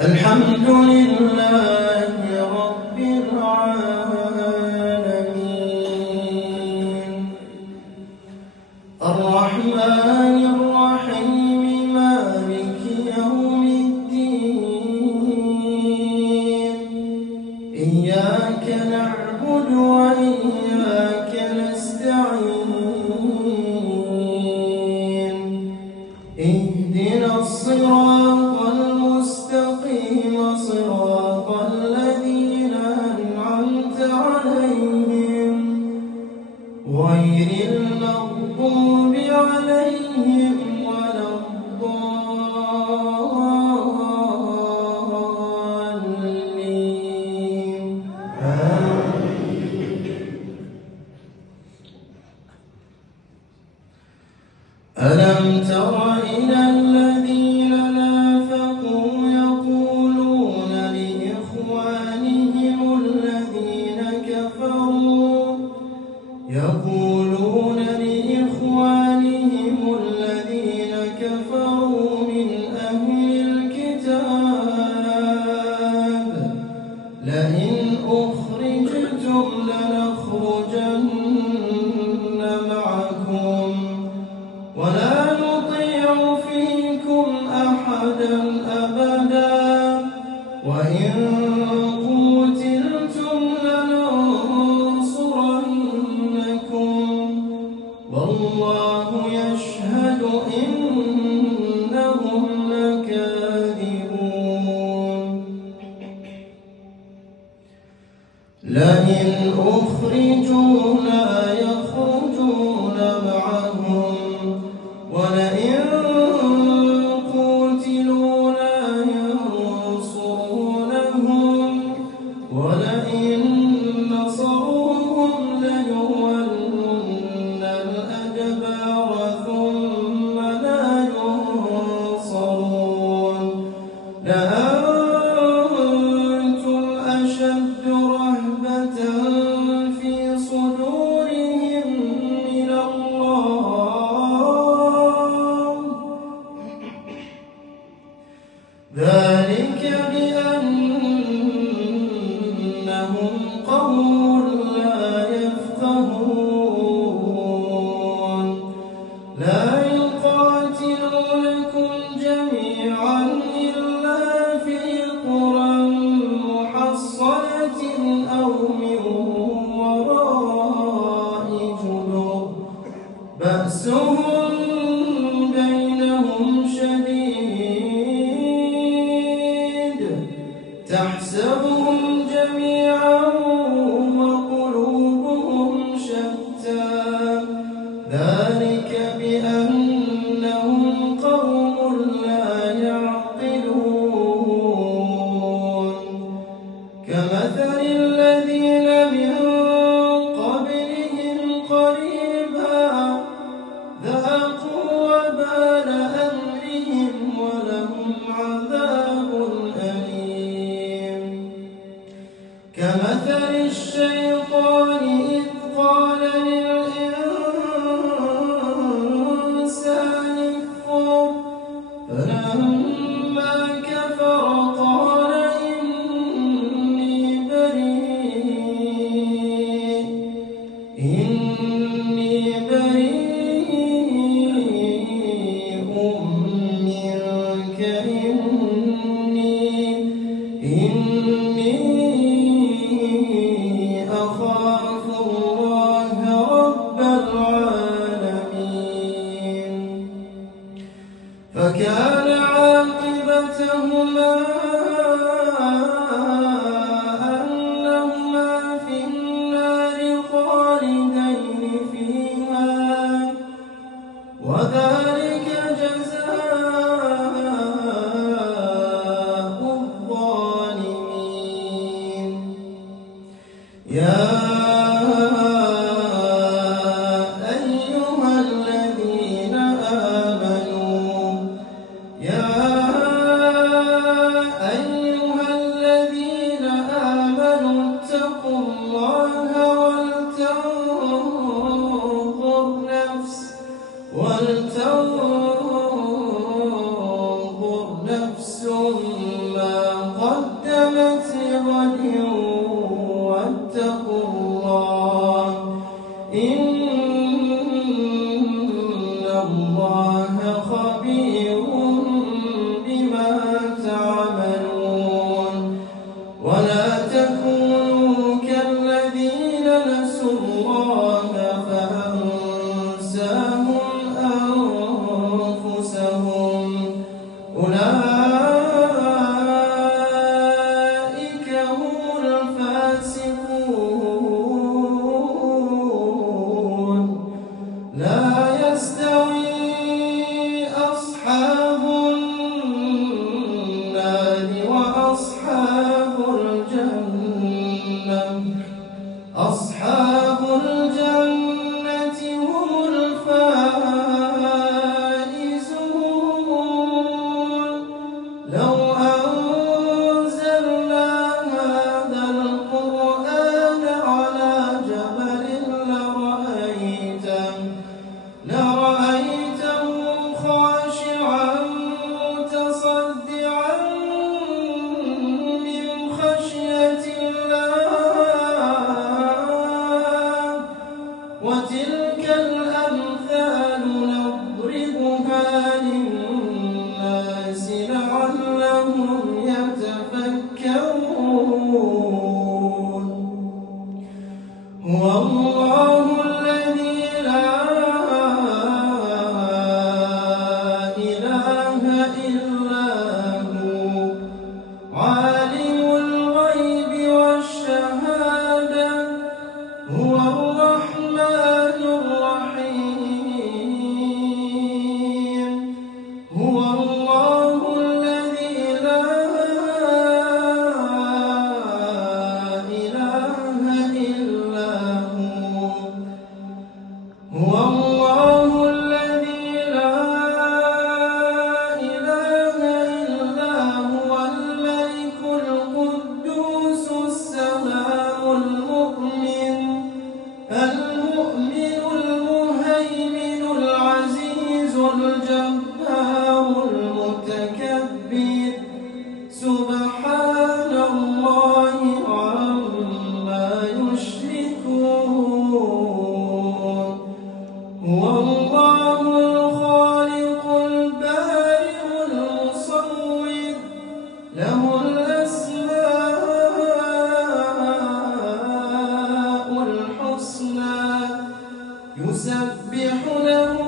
الحمد لله رب العالمين الرحمن الرحيم مالك يوم الدين إياك نعبد وإياك نستعين اهدنا الصراط المستقيم صراط الذين أنعمت عليهم غير المغضوب عليهم ولا الضالين ألم تر إلى الذين نافقوا يقولون لإخوانهم الذين كفروا من أهل الكتاب لئن أخرجتم لنخرجن معكم ولا نطيع فيكم أحدا أبدا وإن قتلتم لننصرنكم والله يشهد إنهم لكاذبون لئن أخرجوا لا يخرجون معهم ولئن قتلوا لا ينصرونهم ولئن نصروهم ليولن الأدبار ثم لا ينصرون لأنتم أشد رهبة في صدورهم من الله ذلك بأنهم قوم لا يفقهون لا يقاتلونكم جميعا إلا في قرى محصنة أو من وراء جدر بأسهم بينهم شديد تحسبهم جميعا وقلوبهم شتى ذلك بأنهم قوم لا يعقلون كمثل الذين من قبلهم قريبا ذاقوا وبال أمرهم ولهم عذاب أليم كمثل الشيطان إذ قال للإنسان اكفر فلما كفر قال إني بريء منك إني أخاف الله رب العالمين فكان عاقبتهما أنهما في النار خالدين فيها وذلك جزاء الظالمين يا أيها الذين آمنوا اتقوا الله ولتنظر نفس ما يستوي أصحاب النار وأصحاب الجنة أصحاب الجنة هم الفائزون لو أنزلنا هذا القرآن على جبل لرأيته خاشعا متصدعا من خشية الله وتلك الأمثال نضربها للناس لعلهم يتفكرون هو الله الذي لا إله إلا هو عالم الغيب والشهادة هو الرحمن الرحيم هو الله الذي لا إله إلا هو هو الله الذي لا إله إلا هو الملك القدوس السلام المؤمن المهيمن العزيز الجبار المتكبر سبحان الله عما يشركون هو الله الخالق البارئ المصور له الأسماء الحسنى يسبح له